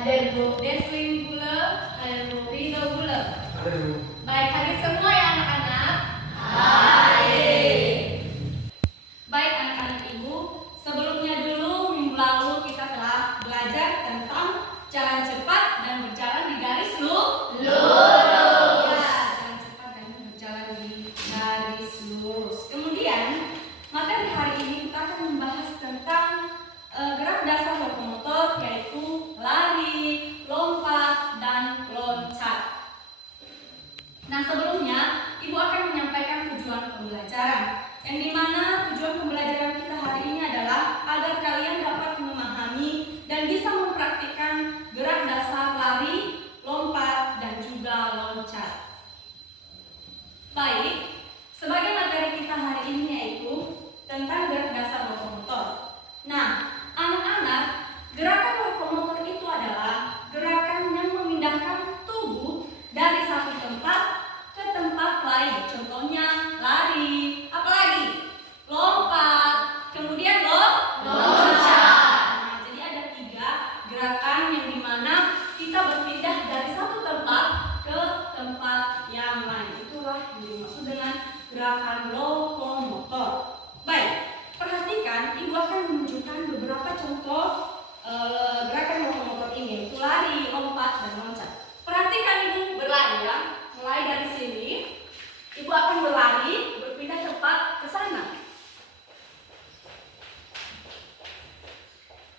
Ada Bu Deswin Gula, ada Bu Rino Gula. Ada Bu. Baik, hadir semua ya anak-anak. Baik anak-anak ibu, sebelumnya dulu minggu lalu kita telah belajar tentang jalan cepat dan berjalan di garis lurus. Ya, jalan cepat dan berjalan di garis lurus. Kemudian, materi hari ini kita akan membahas tentang gerak dasar lokomotor, yaitu lari, lompat, dan loncat. Nah, sebelumnya ibu akan menyampaikan tujuan pembelajaran, yang dimana tujuan pembelajaran kita hari ini adalah agar kalian dapat memahami dan bisa mempraktikkan gerak dasar lari, lompat, dan juga loncat. Baik, sebagai materi kita hari ini yaitu tentang gerak dasar lokomotor. Nah, anak-anak, gerakan lokomotor itu adalah gerakan yang memindahkan tubuh dari satu tempat ke tempat lain. Contohnya lari, apalagi lompat, kemudian loncat. Nah, jadi ada 3 gerakan yang dimana kita berpindah dari satu tempat ke tempat yang lain. Itulah yang dimaksud dengan gerakan lokomotor. Baik, perhatikan, ibu akan menunjukkan beberapa contoh gerakan lokomotor ini, yaitu lari, lompat, dan loncat. Perhatikan ibu berlari ya. Mulai dari sini, ibu akan berlari, berpindah tempat ke sana.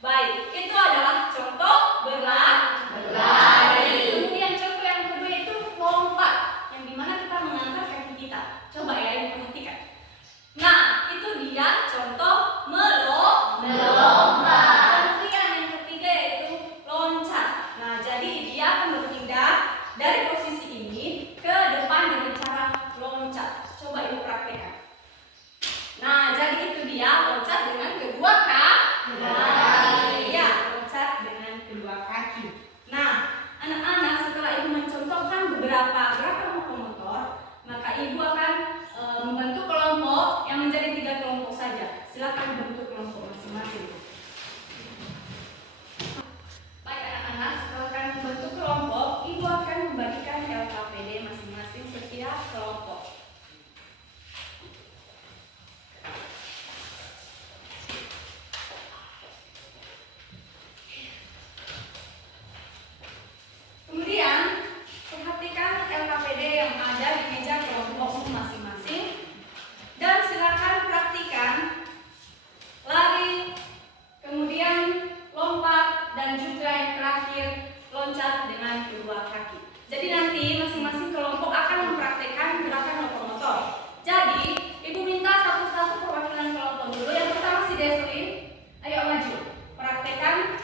Baik, itu adalah contoh berlari. Kemudian contoh yang kedua itu lompat, yang dimana kita mengangkat kaki kita. Coba ya, ibu perhatikan. Nah, itu dia contoh melompat. Kemudian yang ketiga yaitu loncat. Nah, jadi dia akan berpindah dari posisi ini ke depan dengan cara loncat. Coba ibu praktekkan. Nah, jadi itu dia loncat dengan kedua kaki. Ya, loncat dengan kedua kaki. Nah, anak-anak, setelah ibu mencontohkan beberapa gerakan lokomotor, maka ibu akan membentuk kelompok yang menjadi 3 kelompok saja. Silakan bentuk kelompok masing-masing. Baik anak-anak, setelah membentuk kelompok, ibu akan membagikan LKPD masing-masing setiap kelompok. Kemudian, perhatikan LKPD yang ada di meja kelompokmu masing-masing. Dan silakan praktikan lari, kemudian lompat, dan juga yang terakhir loncat dengan kedua kaki. Jadi nanti masing-masing kelompok akan mempraktikkan gerakan lokomotor. Jadi ibu minta satu-satu perwakilan kelompok dulu. Yang pertama si Deslin, ayo maju, praktekkan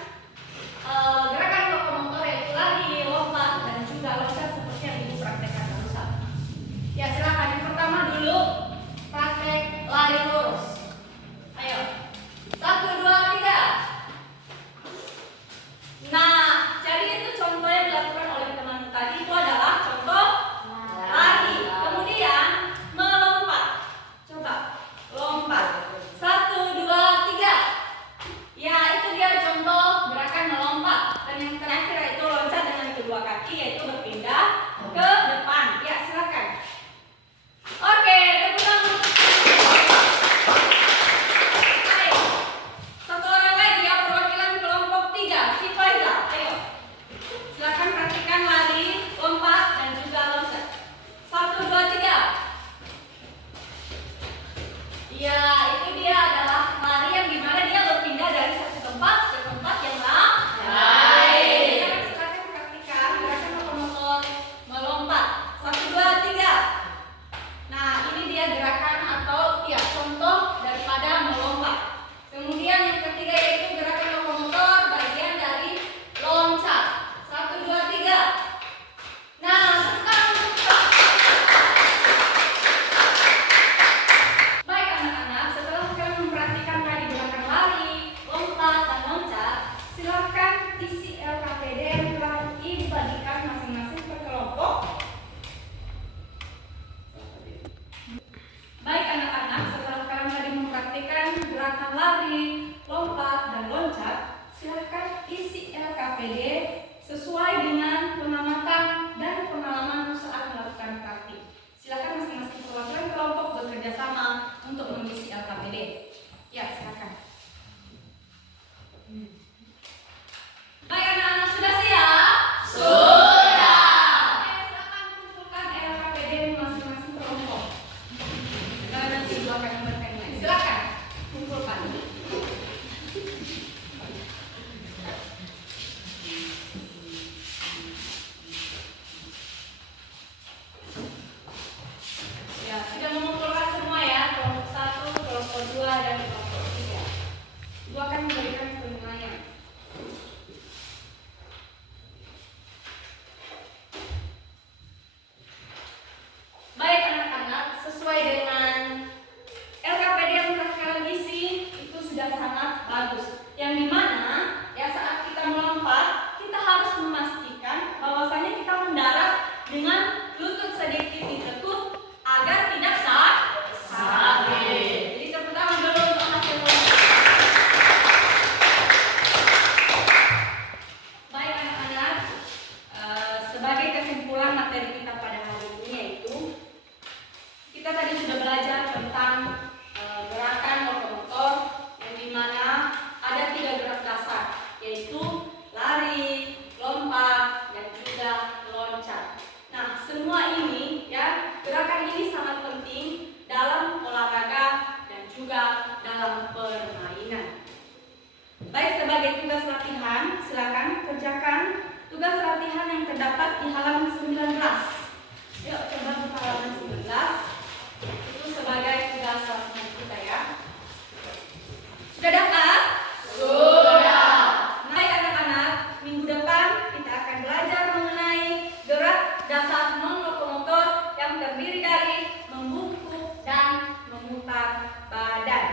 gerakan lokomotor yaitu lari, lompat, dan juga loncat seperti yang ibu praktekkan barusan. Ya silakan, yang pertama dulu praktek lari lurus. Ayo, 1, 2, 3. Nah, jadi itu contoh yang dilakukan oleh teman tadi, itu adalah contoh lari. Kemudian melompat. Coba lompat. 1, 2, 3. Ya, itu dia contoh gerakan melompat. Dan yang terakhir yaitu loncat dengan kedua kaki, yaitu berpindah ke depan. Ya, silakan. Oke, tepuk tangan. Baik. 1 orang lagi ya, perwakilan kelompok 3, si Faiza. Ayo. Silakan praktikkan lari, lompat, dan juga loncat. 1, 2, 3. Ya, itu dia adalah lari yang dimana dia berpindah dari satu tempat ke tempat yang lain. Silakan praktikkan gerakan lokomotor melompat. 1, 2, 3. Nah, ini dia gerakan atau ya contoh daripada melompat. Kemudian yang ketiga yaitu gerakan lokomotor bagian dari loncat. 1, 2, 3. Nah, sekarang baik anak-anak, setelah kalian mempraktikkan tadi gerakan lari, lompat, dan loncat, silakan isi LKPD yang telah ibu bagikan masing-masing per kelompok. Baik anak-anak, setelah kalian tadi mempraktikkan gerakan lari, lompat, dan loncat, silahkan isi LKPD sesuai dengan pengamatan dan pengalaman saat melakukan praktik. Silakan masing-masing perwakilan kelompok bekerja sama untuk mengisi LKPD. Ya, silakan. Baik anak-anak, sudah siap? Oke, silakan kumpulkan LKPD masing-masing kelompok. Sekarang nanti ibu akan memberikan nilai. Silakan kumpulkan. Ya, sudah mengumpulkan semua ya, kelompok 1, kelompok 2, dan kelompok 3. Ibu akan memberikan penilaian. Baik anak-anak, sesuai dengan LKPD yang telah kalian isi, itu sudah sangat bagus. Yang dimana ya saat kita melompat, kita harus memastikan bahwasanya kita mendarat dengan lutut sedikit ditekuk agar tidak sakit. Jadi tepuk tangan dulu untuk hasil lompat. Baik anak-anak, sebagai kesimpulan materi kita pada hari ini yaitu kita tadi sudah belajar tentang gerakan lokomotor yang dimana ada 3 gerak dasar, yaitu lari, lompat, dan juga loncat. Nah, semua ini ya, gerakan ini sangat penting dalam olahraga dan juga dalam permainan. Baik, sebagai tugas latihan, silakan kerjakan tugas latihan yang terdapat di halaman 19. Yuk, coba buka halaman 19. Itu sebagai tugas latihan kita ya. Sudah daftar? Sudah. Baik anak-anak, minggu depan kita akan belajar mengenai gerak dasar non-lokomotor yang terdiri dari membungkuk dan memutar badan.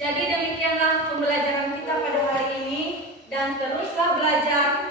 Jadi demikianlah pembelajaran kita pada hari ini, dan teruslah belajar